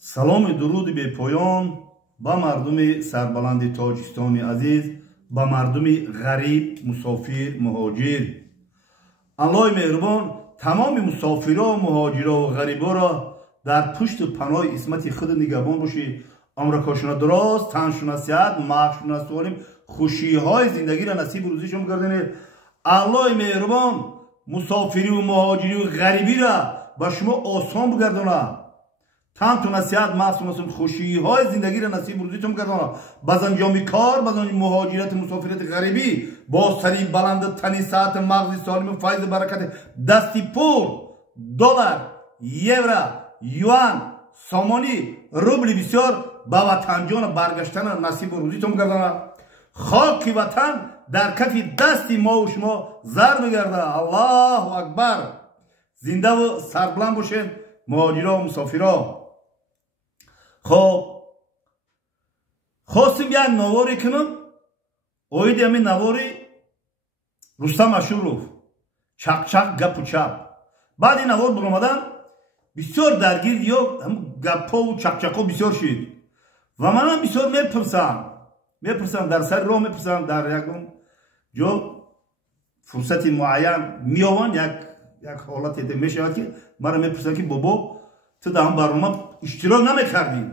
саломи дуруди бепоён ба мардуми сарбаланди тоҷикистони азиз, ба мардуми ғариб, мусофир, муҳоҷир. аллоҳи меҳрубон тамоми мусофиро, муҳоҷиро ва ғариборо дар пушти паноҳи исмати худ нигабон бошӣ. умракошона дуроз, таншона сиҳат, мағзшона солим, хушиҳои зиндагиро насибу рӯзишон гардонед. аллоҳи меҳрубон мусофирию муҳоҷирию ғарибиро ба шумо осон бигардонад. تان تو نصیحت معصوم خوشی های زندگی را نصیب روزیتون کردن. باز انجام کار، باز مهاجرت مسافرت غریبی با سری بلند تنی ساعت مغزی سالم فایده برکت دستی پول دلار یورو یوان سامانی روبل بسیار با وطن جان برگشتن نصیب روزیتون کردن. خاک وطن در کف دستی ما و شما زر بگرده. الله اکبر. زنده و سربلند باشین مهاجرا و مسافرا. خب خواستیم یک نواری کنم. اویدی همین نواری رستم اشورов چق چق گپ و چپ. بعد این نوار برآمدن بسیار درگیر یا گپا و چق چقا بسیار شد و من هم بسیار میپرسم در سر راه میپرسم در یک جا فرصت معین میآوان یک حالت دیگه میشود که مرا میپرسن که بابا تو در هم برنامه اشتراک نمیکردی؟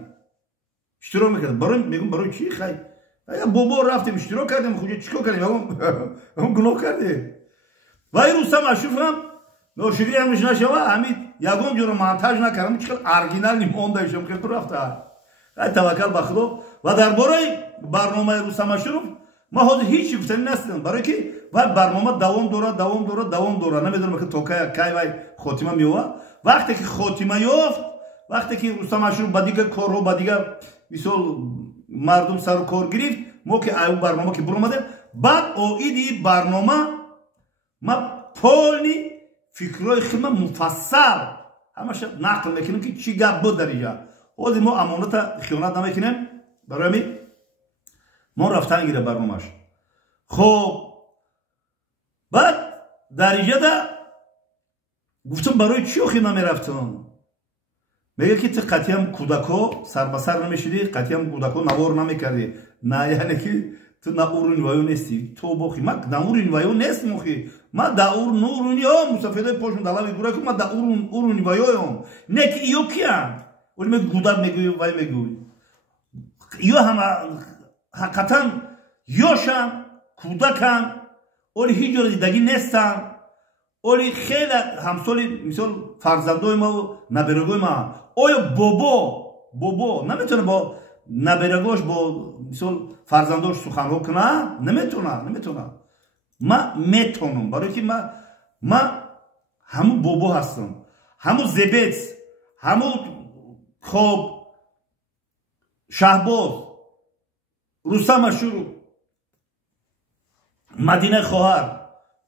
اشتراک میکردم. میگم برای چی خیلی؟ بابا رفتیم اشتراک کردیم خودت چیکار کردیم؟ هم گناه کردی. و این رستم اشورов هم ناشکری همش نشوه همین یگام جور مونتاژ نکردم چقدر اورجینال نمونده شم که تو رفته. خیلی توکل به خدا. و درباره برنامه رستم اشورов ما حاضر هیچ گفتنی نیستم برای که و برنامه دوام داره نمیدونم که تا کی وای خاتمه میوه. وقتی که خاتمه یافت، وقتی که رستم اشورов با دیگه کارها با دیگه مثال مردم سر کار گرفت، ما که اون برنامه که برآمده بعد اویدی برنامه ما پولنی فکرای خیلی مفصل همش نقل میکنیم که چی گپ بود در اینجا. حالا ما امانت خیانت نمیکنیم برای می ما رفتن گیره برنامهش. خب بعد در اینجا دا گفتم برای چی آخی نمیرفتم؟ میگه که تو قطعی هم کودکا سر بسر نمیشدی، قطعی هم کودکا نوار نمیکردی. نه یعنی که تو نور وایو نیستی. تو بخی ما نور وایو نیستم اخی. ما داور نور یا مسافرای پاشون دلاوی گوره که ما داور وایو هم. نه که ایو کیان؟ ولی می کودک میگوی وای میگوی. ایو هم حقیقتا یاشم کودکم ولی هیچ جوری دیگه نیستم. ولی خیلی همسالی مثال فرزندای ما و نبرگای ما آیا بابا نمیتونه با نبرگاش با مثال فرزنداش سخنرانی کنه؟ نمیتونه. ما میتونم برای که ما همون بابا هستم، همون زبیت، همون خوب شهباز، رستم اشورов، مدینه خواهر،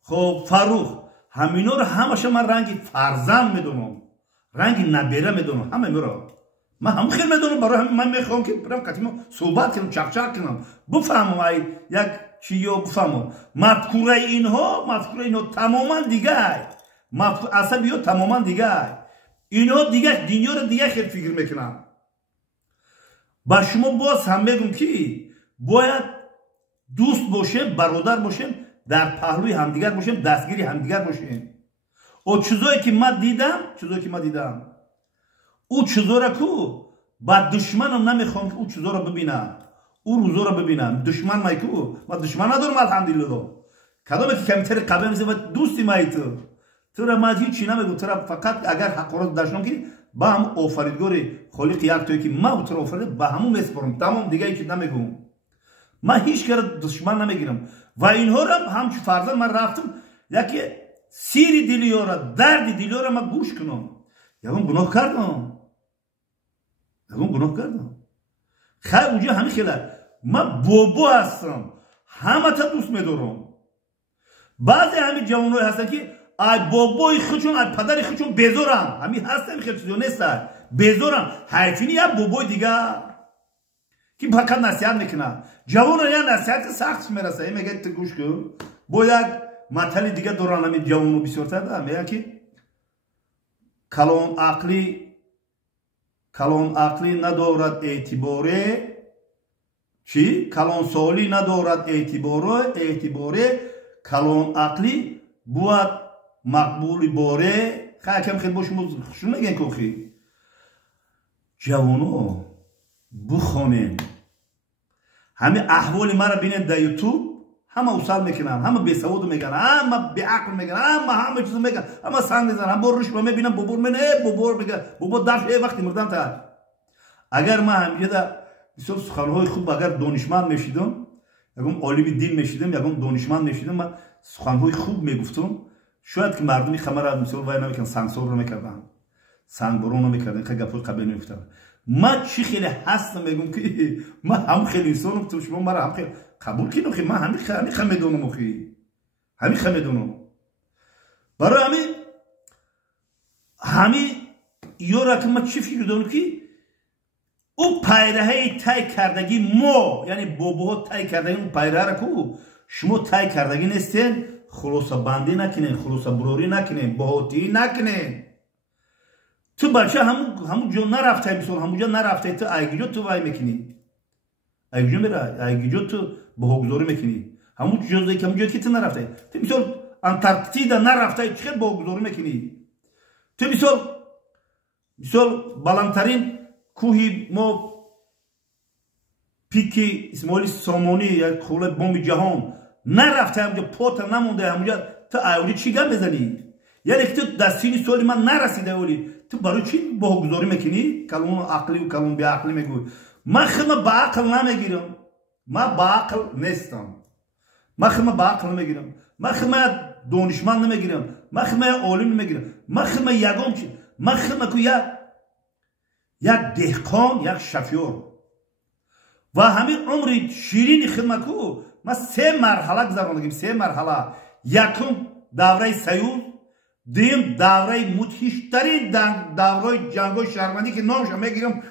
خب فاروق، همینا رو همش من رنگ فرزند میدونم، رنگ نبیره میدونم، همه میرا من هم خیلی میدونم. برای همین من میخوام که برم قطعا صحبت کنم، چق کنم، بفهمم ای یک چیو بفهمم. مفکوره اینها تماما دیگه، عصبی ها تماما دیگه. اینها دیگه دنیا رو دیگه خیلی فکر میکنن. با شما باز هم بگم که باید دوست باشیم، برادر باشیم، در پهلوی همدیگر باشیم، دستگیری همدیگر باشیم. او چیزایی که من دیدم او چیزا را کو با دشمنم نمیخوام که او چیزا را ببینم، او روزا را ببینم. دشمن مای کو ما دشمن ندارم الحمدلله. کدام که کمتر قبل میشه دوستی مای تو را ما هیچ چی نمیگم. تو را فقط اگر حقارت داشتم که با هم آفریدگاری خالق یک توی که ما تو را آفرید با همون میسپارم. تمام دیگه هیچ نمیگم. من هیچ کار دشمن نمیگیرم و اینها را هم چه فرضاً من رفتم یکی سیری دلیو را درد دلیو را من گوش کنم. یکم گناه کردم. خیلی اونجا همین خیلی من بابا هستم، همه تا دوست میدارم. بعضی همین جوانایی هستن که ای بابای خودشون ای پدری خودشون بیزارن، همین هستن خیلی چیزا نیستن، بیزارن. حیفینی یک بابای دیگه که فقط نصیحت میکنه. جوان یا نصیحت که سخت میرسه. این میگه تو گوش کن. با یک مطلب دیگه دوران همین جوانو بسیارتر دارم. میگه که کلام کلان عقلی ندارد اعتباره چی؟ کلان سالی ندارد اعتباره کلان عقلی بود مقبول باره. خیلی خیلی با شما نگین کوخی جوانو بخونین همه احوال ما را بینید در یوتیوب همه اصال میکنن همه بی سواد میگن همه بی عقل میگن همه چیز میگن همه سنگ میزنن هم بروش با میبینم ببور منه ببور میگه ببور دفعه وقتی مردن تا اگر ما هم یه بسیار سخنهای خوب اگر دانشمند میشیدم یکم عالم دین میشیدم یکم دانشمند میشیدم من سخنهای خوب میگفتم شاید که مردمی خمر را مثال وای نمیکردن سنگسار رو میکردن سنگ برون رو میکردن که گپور قبل نمیفتن ما چی خیلی هستم میگم که ما هم خیلی انسانم تو شما مرا هم خیلی قبول کنم که ما همین میدونم اخی همین میدونم برای همین یورا که ما چی فکر دارم که او پیرهی تای کردگی ما یعنی باباها تای کردگی اون پیره را که شما تای کردگی نیستین خلاصه بندی نکنین خلاصه براری نکنین باهاتی نکنین تو بچه همون جا نرفته مثال همون جا نرفته تو ایگیجو تو وای میکنی ایگیجو میره ایگیجو تو باهاگذاری میکنی همون جزایی که همون جایی که تو نرفته تو مثال انتارکتیدا نرفته چه باهاگذاری میکنی تو مثال بلندترین کوهی ما پیکی اسماعیل سامانی یا کوله بمب جهان نرفته همونجا پات نمونده همونجا تو اولی چی گم بزنی یعنی که تو دستینی سالی من نرسیده اولی تو برای چی باهاگذاری میکنی کلون عقلی و کلون بی عقلی میگوی من خیلی با عقل نمیگیرم من با عقل نیستم من خیلی با عقل نمیگیرم من خیلی دانشمند نمیگیرم من خیلی عالم نمیگیرم من خیلی یگم چی من خیلی که یک دهقان یک شفیور و همین عمری شیرین خدمت کو ما 3 مرحله گذراندیم 3 مرحله یکم دوره سیول دوم دوره مدهشترین دوره جنگ‌های شهروندی که نامش میگیرم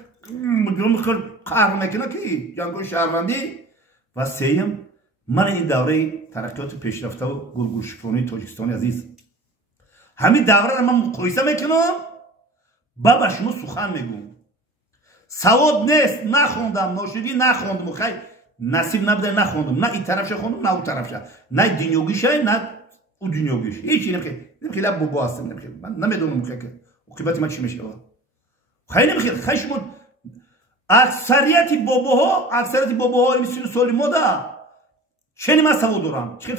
خیلی قهر میکنه که جنگ‌های شهروندی و سوم من این دوره ترقیات پیشرفته و گلگوشفانی تاجیکستانی عزیز همین دوره را من مقایسه میکنم بابا شما سخن میگم سواد نیست نخوندم ناشدی نخوندم خیلی نصیب نبوده نخوندم نه این طرفش خوندم نه اون طرفش نه دنیوگیشه نه او دنیوگیش هیچی نمیخواد لب بابا هستم نمیخواد من نمیدونم که عاقبت من چی میشه خیلی نمیخواد خیلی شما اکثریت باباها مثل سالی ماده چنین من سواد دارم چی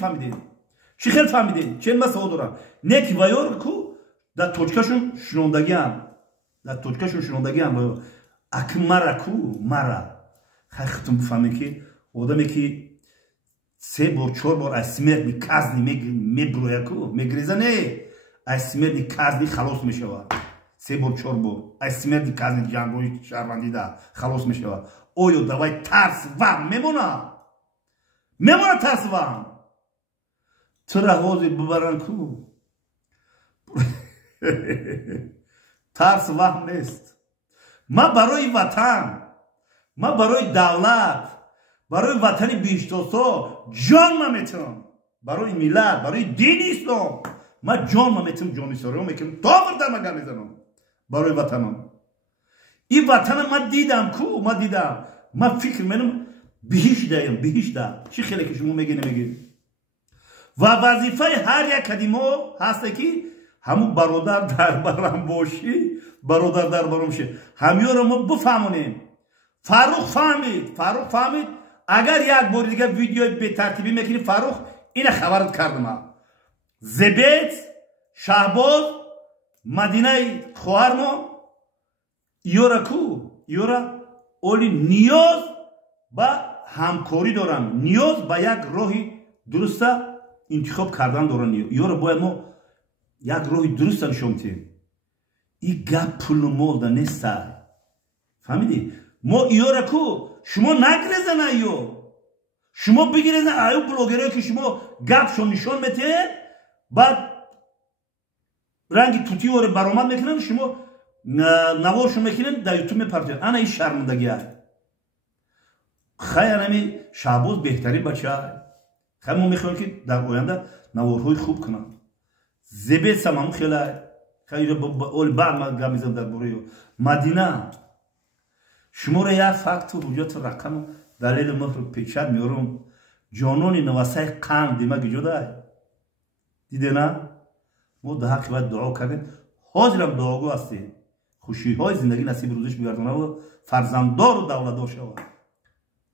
خیلی فهمیدین چنین من سواد دارم نک وایور کو در توچکشون شنوندگی هم اکمره کو مرا خیلی خودتون بفهمید که آدمی که 3 بار 4 بار از سمرد کازنی میبروید کو میگریزه نه از سمرد کازنی خلاص میشه 3 بار 4 بار از سمرد کازنی جنگوی شهروندی ده خلاص میشه اویو دوای ترس و میمونه ترس و تو را حوضی ببرن کو ترس وهم نیست ما برای وطن ما برای دولت برای وطن بیشتاسا جان میتونم برای ملت برای دین اسلام ما جان میتونم جان اسلام میکنم تا بردم اگر میزنم برای وطنم این وطن ما دیدم کو ما فکر منم بهش ده چی خیلی که شما میگی و وظیفه هر یک کدیمو هست که همون برادر در برم باشی برادر در برم شی همیو رو ما بفهمونیم فاروق فهمید اگر یک بار دیگه ویدیو به ترتیبی میکنی فاروق این خبرت کردم زبیت شهباز مدینه خواهر ما یورا اولی نیاز با همکاری دارن نیاز با یک راهی درست انتخاب کردن دارن یورا باید ما یک راهی درست نشون بدیم این گپ پول مول ده نیست فهمیدی ما یورا کو شما نگریزن ایو شما بگیرین ایو بلوگرایی که شما گپ شو نشون میده بعد رنگ توتی رو برآمد میکنن شما نوارشو میکنن در یوتیوب میپرتن انا این شرمندگی هست خیلی همی شعباز بهترین بچه خیلی ما میخوایم که در آینده نوارهای خوب کنن زبیت سمامو خیلی با اول بعد ما گمیزم در بوریو مدینه شما یک فکت و حجت و رقم دلیل مهر پیکشر میارم جانون نواسای قند دیمه گجوده دیده نه ما ده حقی باید دعا کردیم حاضرم دعاگو هستیم خوشی های زندگی نصیب روزش بگردونه و فرزنددار و دولتدار شود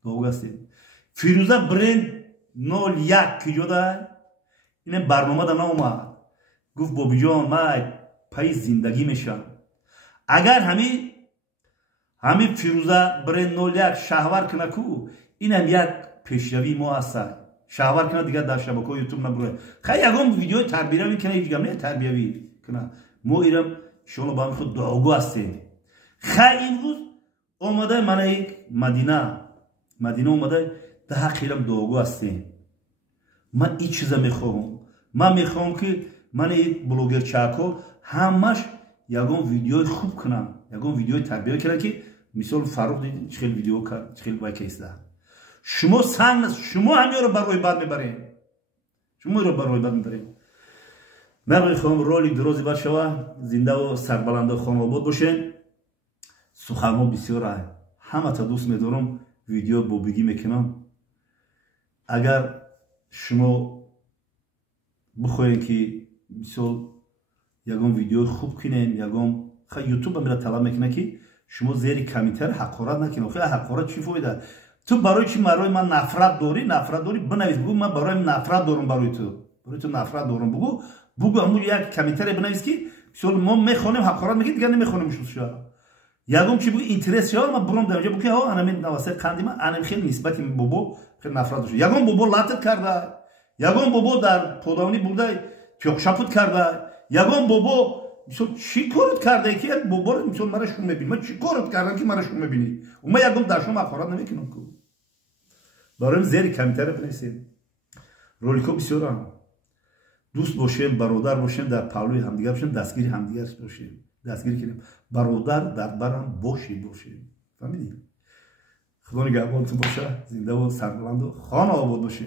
دعاگو هستیم فیروزه برند 01 کجوده این برنامه در نامد گفت بابی جان من پای زندگی میشم اگر همین فیروزه برند 01 شهور کنه کو این هم یک پیشروی ما هست شهور کنه دیگه در شبکه یوتیوب نبره خیلی یکم ویدیو تربیوی میکنه هیچ گونه تربیوی کنه ما ایرم شما با خود دعاگو هستیم خیلی این روز اومده من یک مدینه اومده ده حقیرم دعاگو هستیم من این چیزا میخوام من میخوام که من یک بلوگر چاکو همش یکم ویدیو خوب کنم یکم ویدیو تربیوی کنم که مثال فاروق دید خیلی ویدیو کرد خیلی وایکیسته شما همین رو برای بعد میبرین من میخوام رولی درازی بر شوه زنده و سربلند و خانواباد باشین سخنها بسیار همه تا دوست میدارم ویدیو بابیگی میکنم اگر شما بخواین که مثال یکم ویدیو خوب کنین یکم خیلی یوتیوب میره طلب میکنه که شما زیر کامنتر حقارت نکنین خیلی حقارت چی فایده تو برای چی برای من نفرت داری بنویس بگو من برای نفرت دارم برای تو نفرت دارم بگو همون یک کامنتر بنویس که مثلا ما میخونیم حقارت میگی دیگه نمیخونیم شو یکم چی بگو اینترست شو من برام در اونجا بگو ها انا من نواسط قندی من انا خیلی نسبت به بابا خیلی نفرت داشت یکم بابا لطف کرده یکم بابا در پوداونی بوده چوکشاپوت کرده یکم بابا مثلا چی کارت کرده که بابا مثلا مرا شوم میبینی من چی کارت کردم که مرا شوم میبینی و من یکم در شما حقارت نمیکنم که برام زیر کامنتر بنویسید رولیکو بسیار دوست باشیم برادر باشیم در پهلوی همدیگه باشیم دستگیر همدیگه باشیم دستگیر کنیم برادر در برم باشیم فهمیدی خدا نگهبانتون باشه زنده و سربلند و خانه آباد باشه